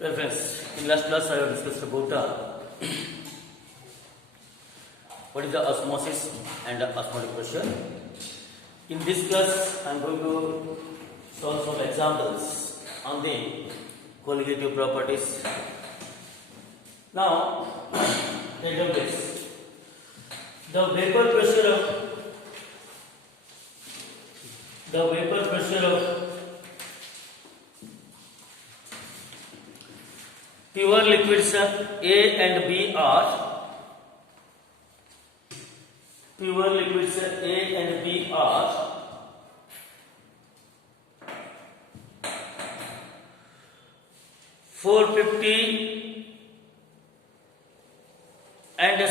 Well, friends, in last class I have discussed about what is the osmosis and osmotic pressure. In this class, I am going to solve some examples on the colligative properties. Now, take note this: the vapor pressure of pure liquids A and B are 450 and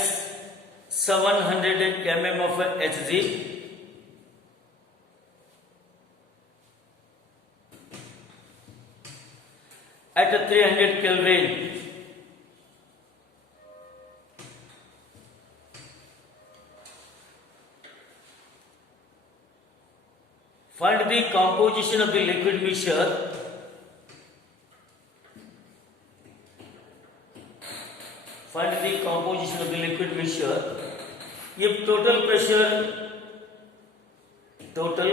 700 mm of Hg. At 300 Kelvin. Find the composition of the liquid mixture if total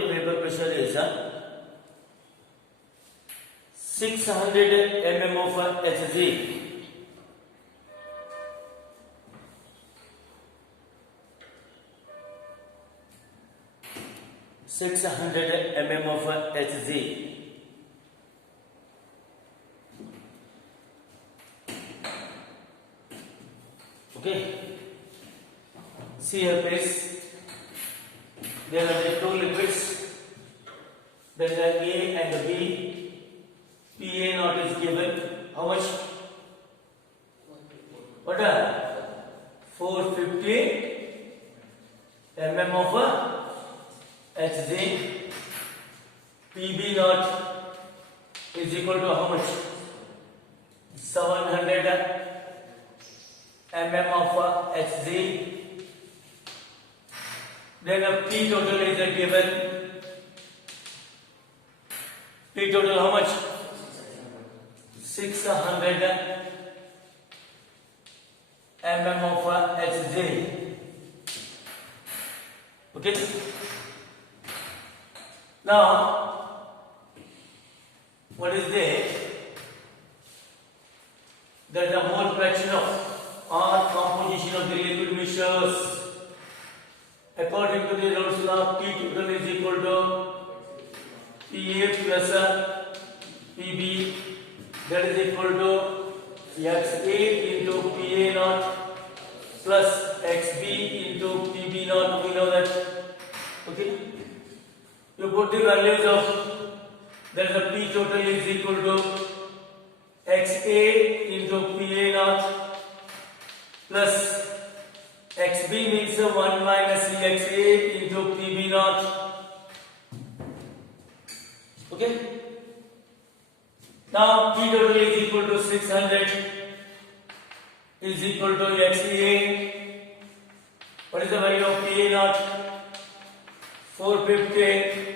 vapor pressure is 600 mm of Hg. 600 mm of Hg. Okay. See here, please. There are the two liquids. There is A and B. PA naught is given. How much? What are 450 mm of Hg. PB naught is equal to how much? 700 mm of Hg. Then P total is given. P total how much? 600 mm of Hg. Okay. Now, what is there? There is a mole fraction of or composition of the liquid mixtures. According to the Raoult's law, P total is equal to PA plus PB. That is equal to XA into PA naught plus XB into PB naught. We know that. Okay. You put the values of that the P total is equal to XA into PA naught plus XB means 1 minus XA into PB naught. Okay. Now P total is equal to 600 is equal to XA. What is the value of PA naught? 450.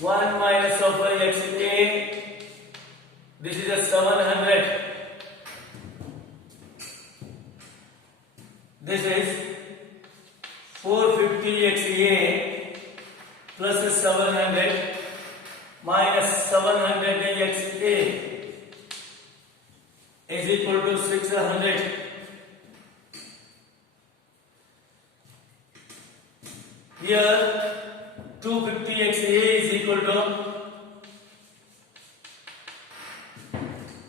1 minus of XA. This is a 700. This is 450 XA plus 700 minus 700 XA is equal to 600. Here 250 XA is equal to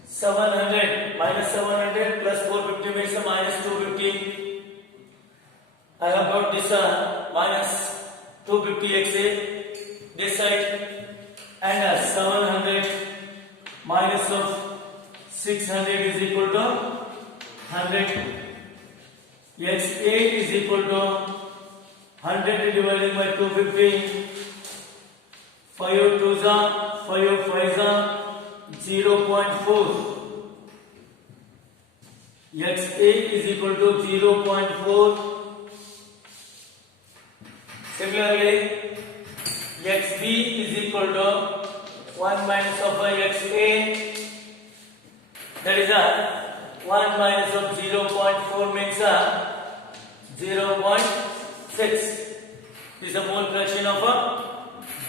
700 minus 700 plus 450 makes a minus 250. I have got this minus 250 XA this side and 700 minus of 600 is equal to 100. XA is equal to 100 divided by 250. 5 2s are 5 5s are 0.4. XA is equal to 0.4. Similarly, XB is equal to 1 minus of XA That is a 1 minus of 0.4 means a 0.6. This is a mole fraction of a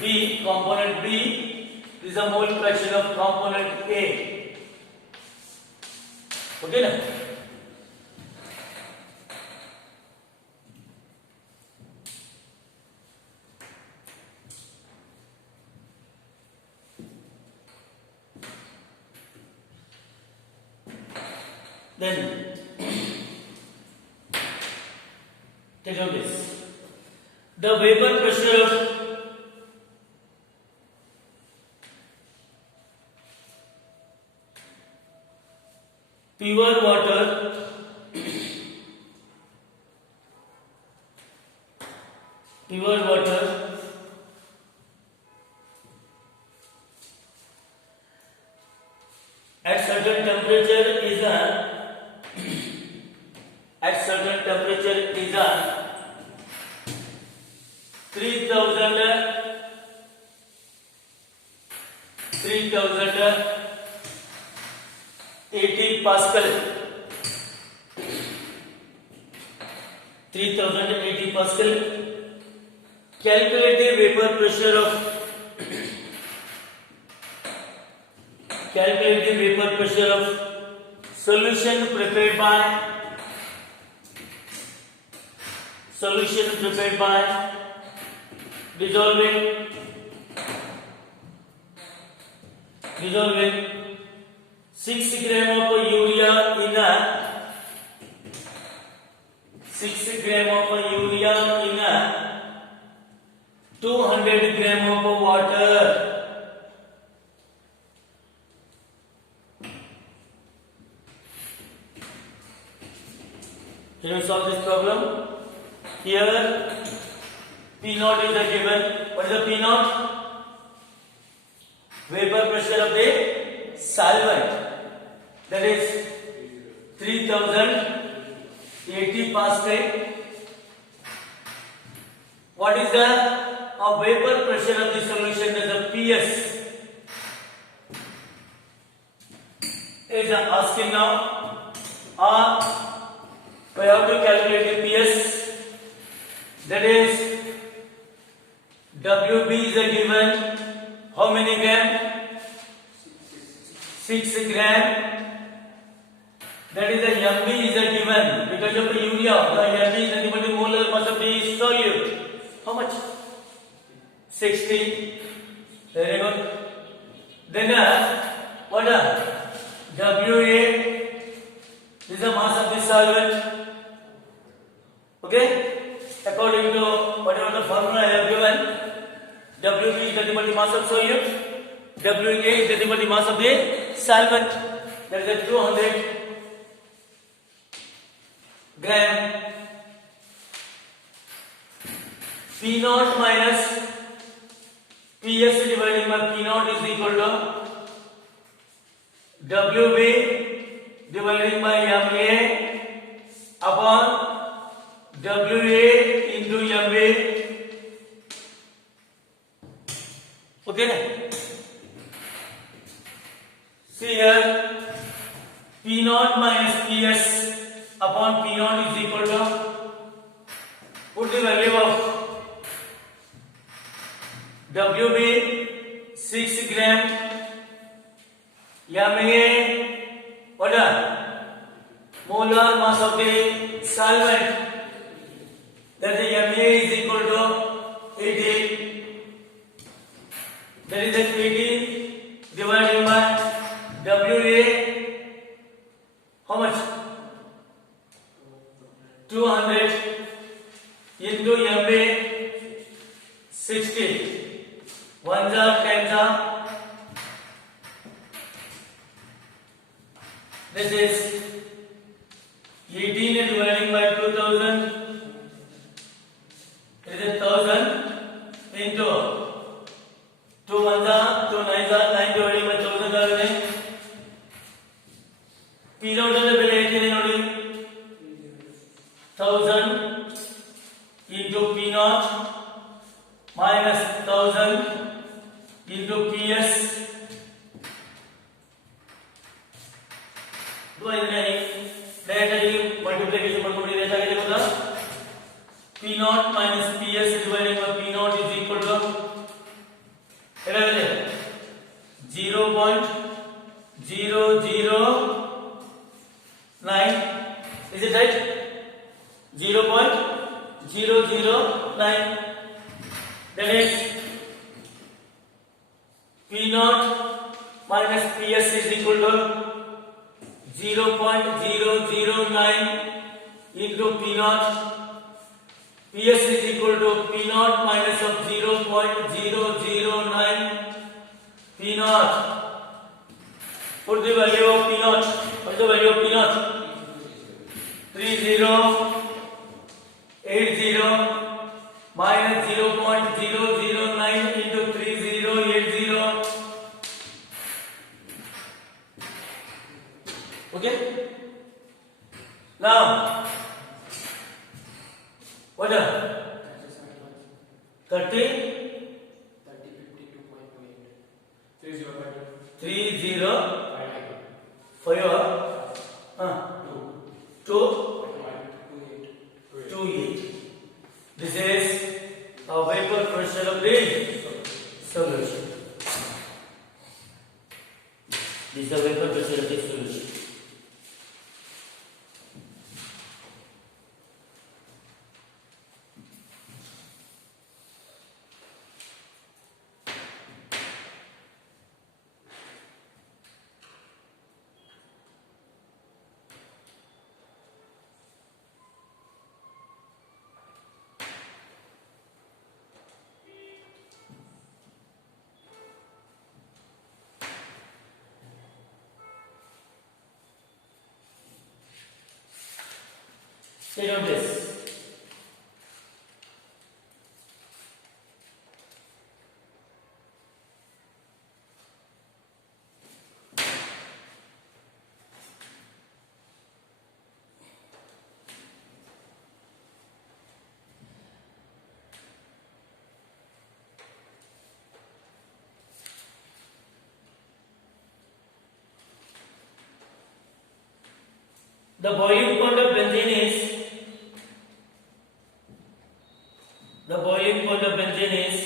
B, component B. This is a mole fraction of component A. Okay na? Then take note this. The vapor pressure of pure water at certain temperature is a 3080 Pascal. 3080 Pascal. Calculate the vapor pressure of solution prepared by dissolving 6 gram of urea in a 200 gram of water. Can you solve this problem? Here P naught is given. What is the P naught? Vapor pressure of the solvent. That is 3080 Pascal. What is the vapor pressure of the solution? That is the PS. Is asking now. We have to calculate the PS. That is WB is given. How many gram? 6 gram. That is the MB is given because of the urea. The MB is equal to molar mass of the solute. How much? 60. Very good. Then what? WA is the mass of the solvent. Okay? According to whatever the formula I have given, WB is the mass of solute. WA is the mass of the solvent. That is 200 gram. P naught minus PS divided by P naught is equal to WB divided by MA upon WA into MA. Okay? See here, P naught minus PS upon P naught is equal to, put the value of WB 6 gram, MA what are molar mass of the solvent. That the MA is equal to 18. That is 18 divided by WA. How much? 200 into MA 60. 1 jar 10 jar. This is 18 dividing by 2000. It is 1000 into 2 1 jar 2 9 jar 9 dividing by 1000 ಆಗಿದೆ. P naught ನ ಬೆಲೆ ಏನಿದೆ ನೋಡಿ, 1000 into P naught minus 1000 into PS here? 0.009. Is it right? 0.009. Then it's P naught minus PS is equal to 0.009 into P naught. PS is equal to P naught minus of 0.009 P naught. Put the value of P naught. What is the value of P naught? 3080 minus 0.009 into 3080. Okay? Now, what are 30? 228. This is a vapor pressure of the solution. This is a vapor pressure of the solution. Say on this. The boiling point of benzene is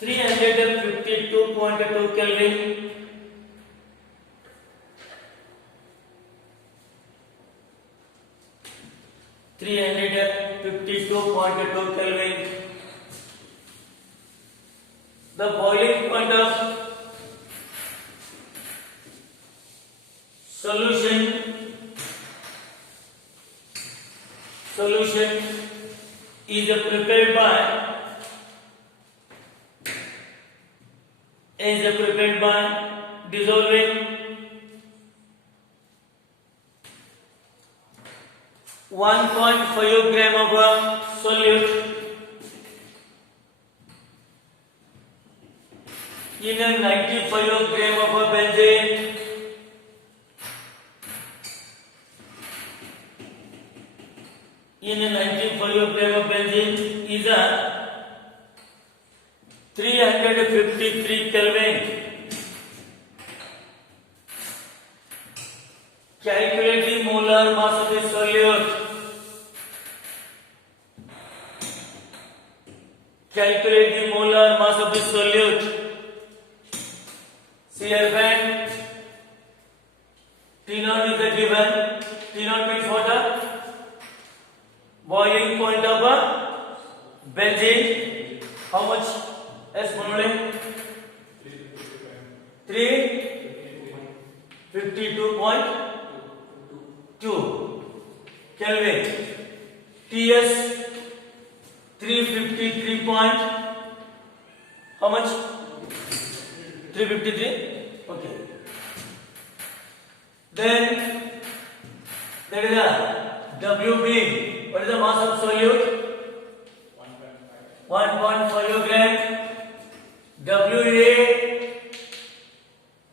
352.2 Kelvin. The boiling point of solution is prepared by dissolving 1.5 gram of solute in a 95 gram of benzene. In a 95 gram of benzene is a 353 Kelvin. Calculate the molar mass of the solute. Calculate the molar mass of the solute. Shear band T naught is the given. T naught means what? Boiling point of benzene. How much? S monoline 352.2 Kelvin. TS 353 point. How much? 353. Okay. Then there is a WB. What is the mass of solute? 1.5 gram. WA.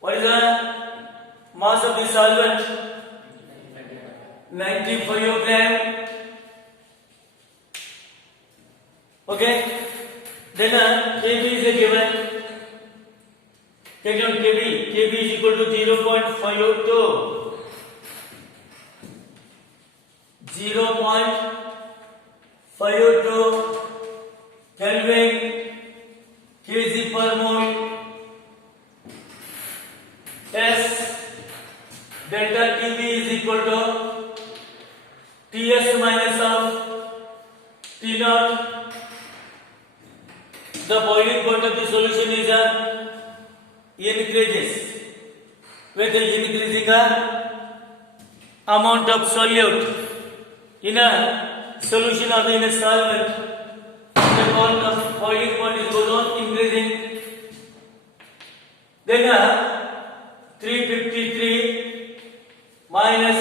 What is the mass of the solvent? 95 gram. Okay. Then Kb is given. Take down Kb. Kb is equal to 0.52. 0.52 Kelvin. K kg per mole. S delta TB is equal to Ts minus of T naught. The boiling point of the solution is increases with the increasing amount of solute in a solution or in a solvent. The boiling point is goes on increasing. Then 353 minus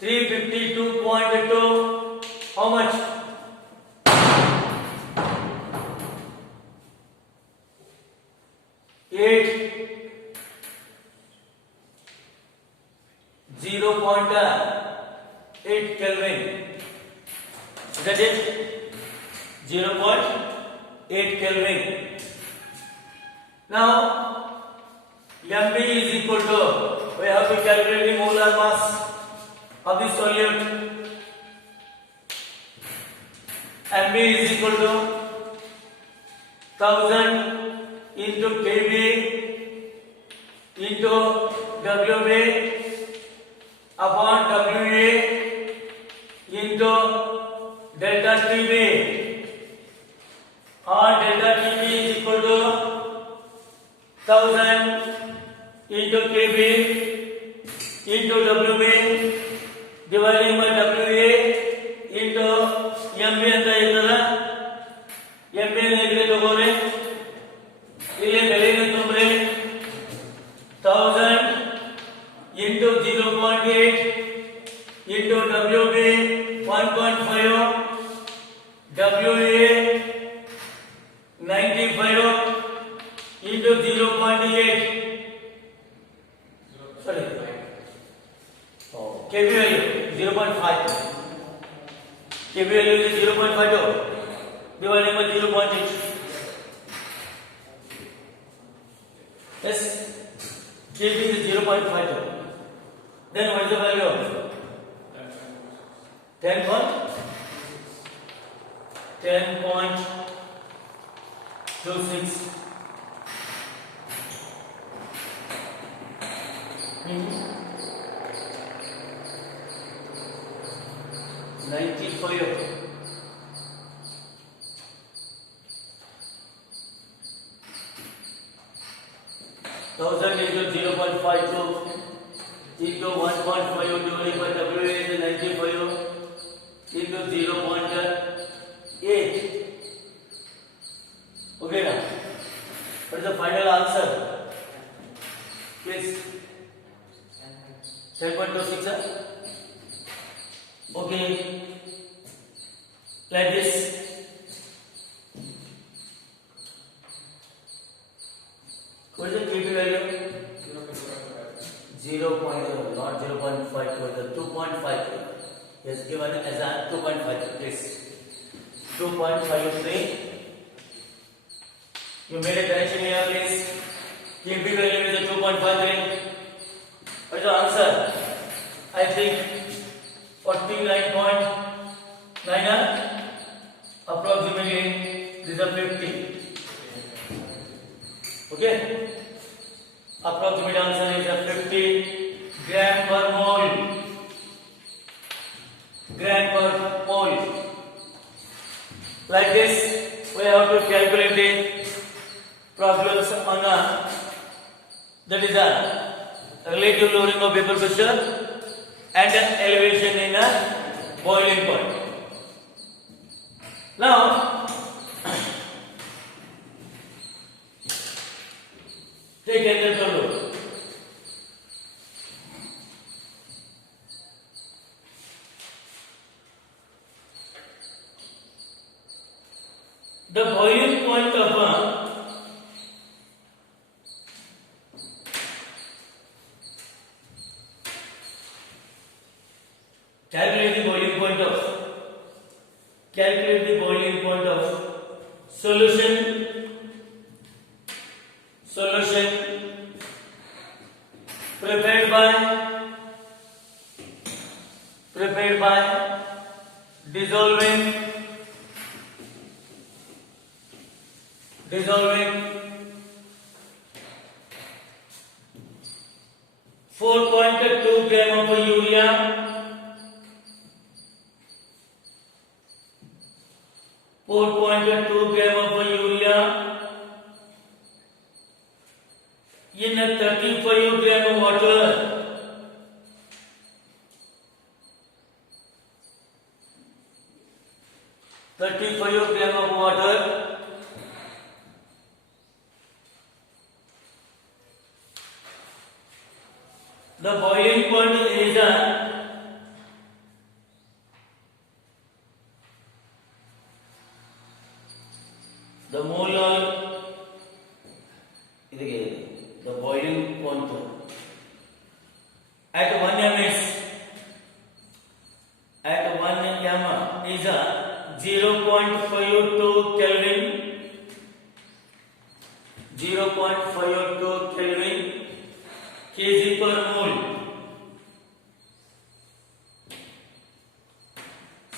352.2, how much? 0.8 Kelvin. Is that it? 0.8 Kelvin. Now, Mb is equal to, we have to calculate the molar mass of the solute. Mb is equal to 1000 into Kb into Wb upon Wa into delta Tb, or delta Tb is equal to 1000 into Kb into Wb dividing by Wa into Mb ಅಂತ ಇರ್ತದ. Mb ನೇಗ್ರೆ ತಗೋರಿ, ಇಲ್ಲಿ ಬೆಲೆಯನ್ನು ತುಂಬ್ರಿ. 1000 into 0.8 into Wb 1.5, Wa 95 into 0.8. Sorry. Kb value 0.5. Kb value is 0.5 dividing by 0.8. Yes. Kb is 0.5. Then what is the value of 10.26 95. Thousand into 0.52 into 1.5 divided by Wa is 95 into 0.8. Okay now, what is the final answer? Please. 10.26. Okay, like this. What is the Kb value? 0.0, not 0.5, the 2.5. Yes, given as a 2.5. Please. 2.53. You made a correction here, please. Kb value is a 2.53. What is the answer? I think 49.9 approximately. This is a 50. Okay. Approximate answer is a 50 gram per mole. Gram per mole. Like this, we have to calculate the problems on that is a relative lowering of vapor pressure and elevation in a boiling point. Now, take another look. The boiling point of calculate the boiling point of solution prepared by dissolving 4.2 gram of urea, 4.2 gram of urea in a 35 gram of water. 35 gram of water. The boiling point is the molar. The boiling point at 1 ms. At 1 m is 0.52 Kelvin. 0.52 Kelvin kg per mole.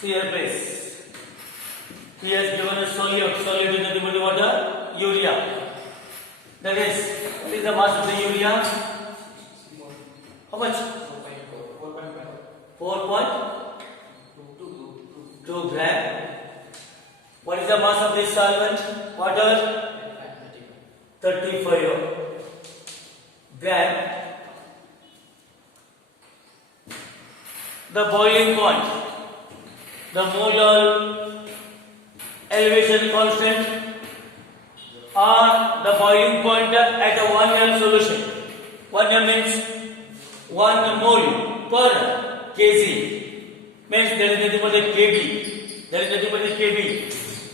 See here please. He has given a solid in the water, urea. That is, what is the mass of the urea? How much? 4.2 gram. What is the mass of this solvent? Water? 35 gram. The boiling point, the molar elevation constant, or the boiling point at a 1 m solution. 1 m means 1 mole per kg. Means there is nothing but a kb. There is nothing but a kb.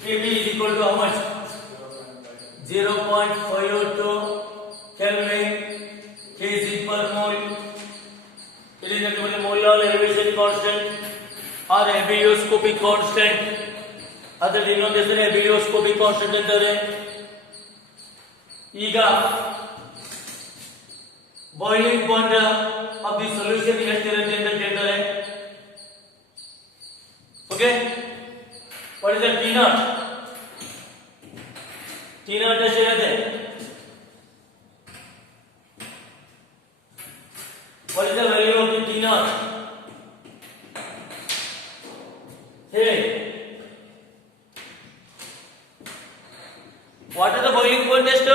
Kb is equal to how much? 0.52 Kelvin kg per mole. It is nothing but a molar elevation constant or abelioscopic constant. Other denomination abelioscopic constant ಅಂತಾರೆ. ಈಗ boiling point of the solution ಎಷ್ಟಿರುತ್ತೆ ಅಂತ ಕೇಳ್ತಾರೆ. Okay, what is the T naught? T naught ಎಷ್ಟಿರುತ್ತೆ? What is the value of the T naught? ಹೇಳಿ. What is the boiling point test?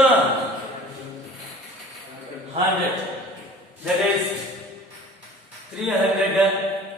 100. That is 300